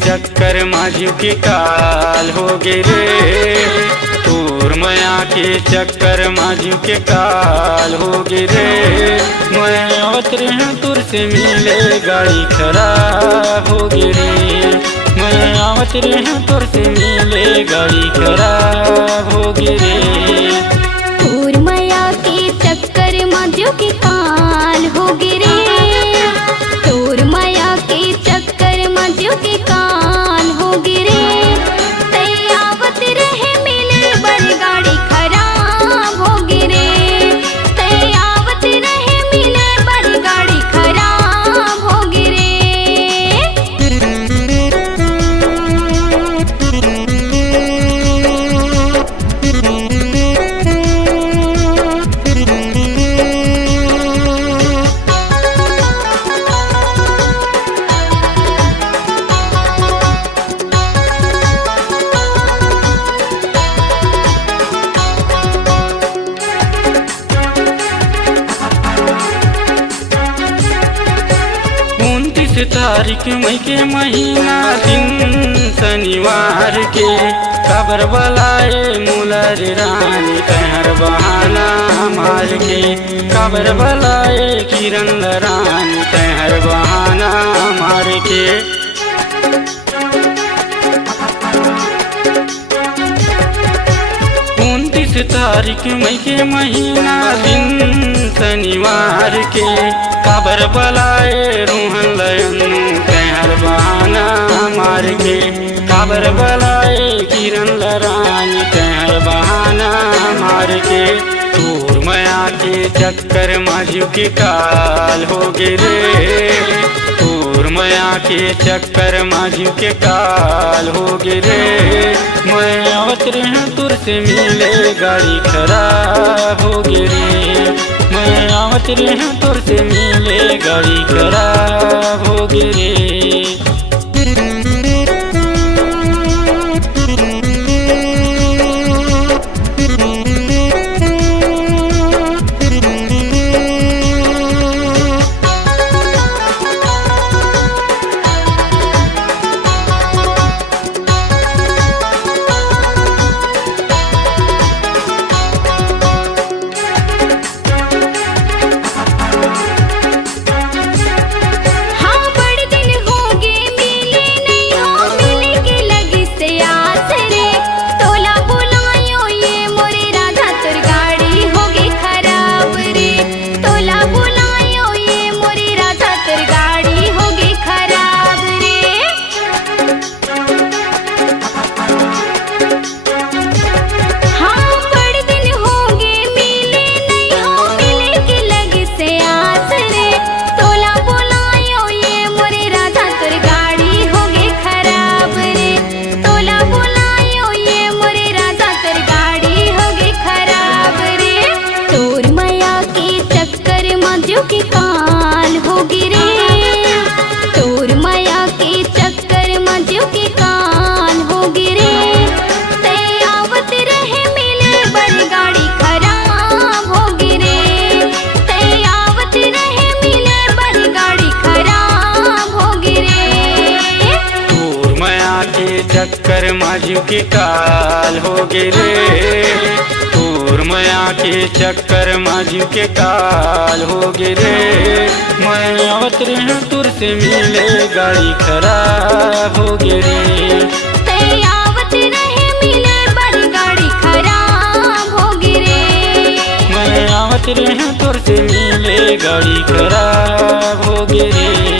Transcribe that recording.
चक्कर माजू के काल हो गे रे। तोर माया के चक्कर माजू के काल हो गे रे। मैं आवत रहूं तुर से मिले गाड़ी खराब हो गे रे। मैं आवत रहूं तुर से मिले गाड़ी खराब हो गे रे। तोर माया के चक्कर माजू के काल हो गे रे। तोर माया के चक्कर माजू के काल हो गे रे। आवत रहे मिले बर गाड़ी खराब हो गे रे। आवत रहे मिले बर गाड़ी खराब हो गे रे। तारीख मई के महीना दिन शनिवार के खबर बलाए मुलर रानी कहर बहाना मार के। खबर बलाए किरण रानी कहर बहाना मार के। 29 तारीख मई के महीना दिन शनिवार के खबर बलाए रोहन लयनु कहर बहाना मार के। खबर बलाए किरण रानी कहर बहाना मार के। तोर माया के चक्कर माजू के काल हो गे रे। तोर माया के चक्कर माजू के काल हो गे रे। मैं आवत रहूं तुर से मिले गाड़ी खराब हो गे रे। मैं आवत रहूं तुर से मिले गाड़ी खराब हो गे रे। के काल हो गे रे। तोर माया के चक्कर माजू के काल हो गे रे। आवत रहे मिले बर गाड़ी खराब हो गे रे। आवत रहे मिले बर गाड़ी खराब हो गे रे। तोर माया के चक्कर माजू के काल हो गे रे। तोर माया के चक्कर माजू के काल हो गे रे। मैं आवत रहूं तुर से मिले गाड़ी खराब हो गे रे। आवत रहे मिले बर गाड़ी खराब हो गे रे। मैं आवत रहूं तुर से मिले गाड़ी खराब हो गे रे।